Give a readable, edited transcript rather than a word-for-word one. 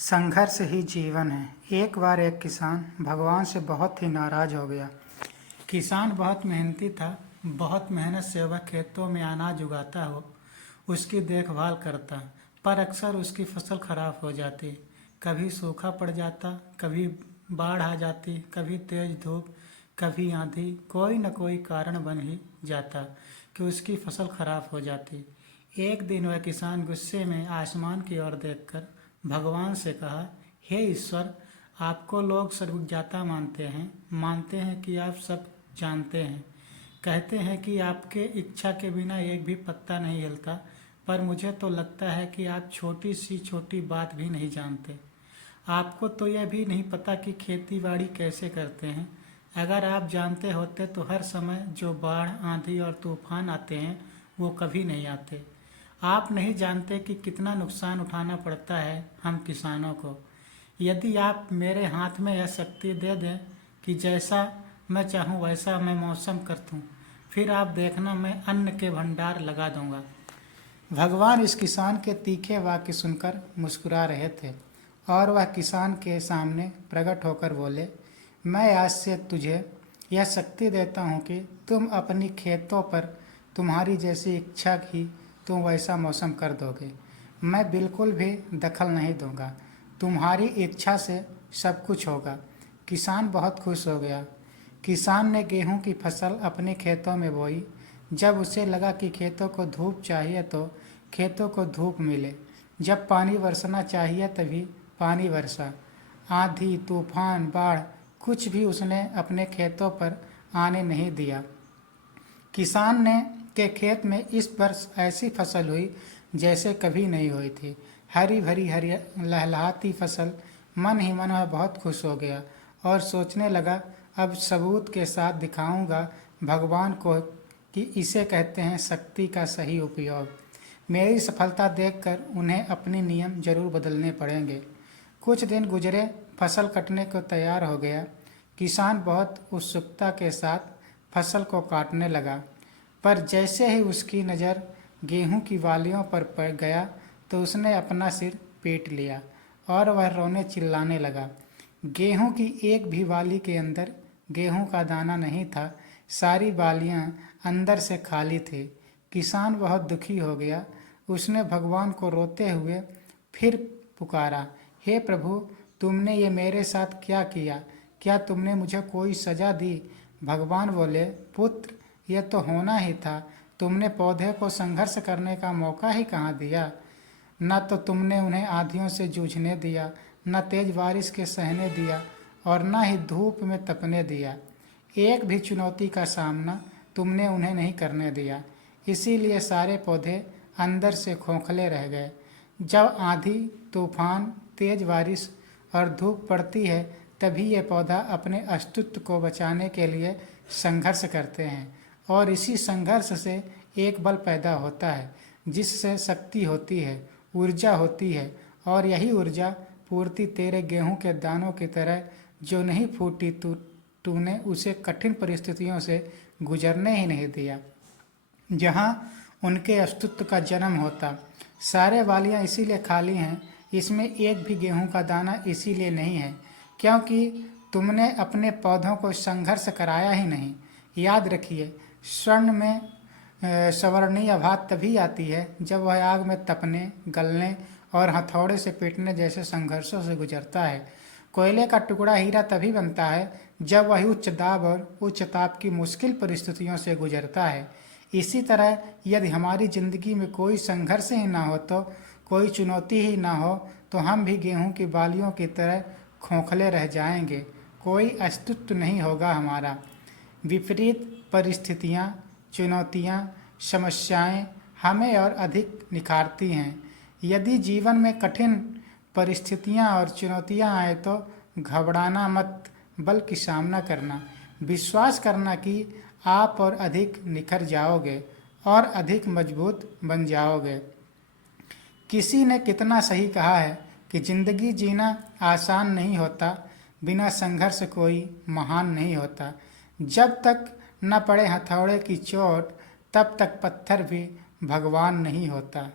संघर्ष ही जीवन है। एक बार एक किसान भगवान से बहुत ही नाराज हो गया। किसान बहुत मेहनती था। बहुत मेहनत से वह खेतों में अनाज उगाता हो, उसकी देखभाल करता, पर अक्सर उसकी फसल खराब हो जाती। कभी सूखा पड़ जाता, कभी बाढ़ आ जाती, कभी तेज धूप, कभी आंधी। कोई न कोई कारण बन ही जाता कि उसकी फसल खराब हो जाती। एक दिन वह किसान गुस्से में आसमान की ओर देखकर भगवान से कहा, हे ईश्वर, आपको लोग सर्वज्ञाता मानते हैं कि आप सब जानते हैं। कहते हैं कि आपके इच्छा के बिना एक भी पत्ता नहीं हिलता, पर मुझे तो लगता है कि आप छोटी सी छोटी बात भी नहीं जानते। आपको तो यह भी नहीं पता कि खेती बाड़ी कैसे करते हैं। अगर आप जानते होते तो हर समय जो बाढ़, आंधी और तूफान आते हैं वो कभी नहीं आते। आप नहीं जानते कि कितना नुकसान उठाना पड़ता है हम किसानों को। यदि आप मेरे हाथ में यह शक्ति दे दें कि जैसा मैं चाहूँ वैसा मैं मौसम कर दूँ, फिर आप देखना मैं अन्न के भंडार लगा दूँगा। भगवान इस किसान के तीखे वाक्य सुनकर मुस्कुरा रहे थे और वह किसान के सामने प्रकट होकर बोले, मैं आज से तुझे यह शक्ति देता हूँ कि तुम अपनी खेतों पर तुम्हारी जैसी इच्छा की तुम वैसा मौसम कर दोगे। मैं बिल्कुल भी दखल नहीं दूंगा। तुम्हारी इच्छा से सब कुछ होगा। किसान बहुत खुश हो गया। किसान ने गेहूं की फसल अपने खेतों में बोई। जब उसे लगा कि खेतों को धूप चाहिए तो खेतों को धूप मिले। जब पानी बरसना चाहिए तभी पानी बरसा। आंधी, तूफान, बाढ़ कुछ भी उसने अपने खेतों पर आने नहीं दिया। किसान ने के खेत में इस वर्ष ऐसी फसल हुई जैसे कभी नहीं हुई थी। हरी भरी हरी लहलहाती फसल। मन ही मन वह बहुत खुश हो गया और सोचने लगा, अब सबूत के साथ दिखाऊंगा भगवान को कि इसे कहते हैं शक्ति का सही उपयोग। मेरी सफलता देखकर उन्हें अपने नियम जरूर बदलने पड़ेंगे। कुछ दिन गुजरे, फसल कटने को तैयार हो गया। किसान बहुत उत्सुकता के साथ फसल को काटने लगा, पर जैसे ही उसकी नज़र गेहूं की वालियों पर पड़ गया तो उसने अपना सिर पीट लिया और वह रोने चिल्लाने लगा। गेहूं की एक भी वाली के अंदर गेहूं का दाना नहीं था। सारी वालियां अंदर से खाली थी। किसान बहुत दुखी हो गया। उसने भगवान को रोते हुए फिर पुकारा, हे प्रभु, तुमने ये मेरे साथ क्या किया? क्या तुमने मुझे कोई सजा दी? भगवान बोले, पुत्र, यह तो होना ही था। तुमने पौधे को संघर्ष करने का मौका ही कहाँ दिया? न तो तुमने उन्हें आंधियों से जूझने दिया, न तेज बारिश के सहने दिया और न ही धूप में तपने दिया। एक भी चुनौती का सामना तुमने उन्हें नहीं करने दिया। इसीलिए सारे पौधे अंदर से खोखले रह गए। जब आंधी, तूफान, तेज बारिश और धूप पड़ती है तभी ये पौधा अपने अस्तित्व को बचाने के लिए संघर्ष करते हैं और इसी संघर्ष से एक बल पैदा होता है जिससे शक्ति होती है, ऊर्जा होती है। और यही ऊर्जा पूर्ति तेरे गेहूं के दानों की तरह जो नहीं फूटी, तूने उसे कठिन परिस्थितियों से गुजरने ही नहीं दिया जहां उनके अस्तित्व का जन्म होता। सारे वालियां इसीलिए खाली हैं, इसमें एक भी गेहूं का दाना इसीलिए नहीं है क्योंकि तुमने अपने पौधों को संघर्ष कराया ही नहीं। याद रखिए, स्वर्ण में सवर्णीय भात तभी आती है जब वह आग में तपने, गलने और हथौड़े से पीटने जैसे संघर्षों से गुजरता है। कोयले का टुकड़ा हीरा तभी बनता है जब वह उच्च दाब और उच्च ताप की मुश्किल परिस्थितियों से गुजरता है। इसी तरह यदि हमारी जिंदगी में कोई संघर्ष ही ना हो, तो कोई चुनौती ही ना हो, तो हम भी गेहूं की बालियों की तरह खोखले रह जाएंगे। कोई अस्तित्व नहीं होगा हमारा। विपरीत परिस्थितियाँ, चुनौतियाँ, समस्याएं हमें और अधिक निखारती हैं। यदि जीवन में कठिन परिस्थितियाँ और चुनौतियाँ आए तो घबराना मत, बल्कि सामना करना। विश्वास करना कि आप और अधिक निखर जाओगे और अधिक मजबूत बन जाओगे। किसी ने कितना सही कहा है कि जिंदगी जीना आसान नहीं होता, बिना संघर्ष कोई महान नहीं होता। जब तक न पड़े हथौड़े की चोट तब तक पत्थर भी भगवान नहीं होता।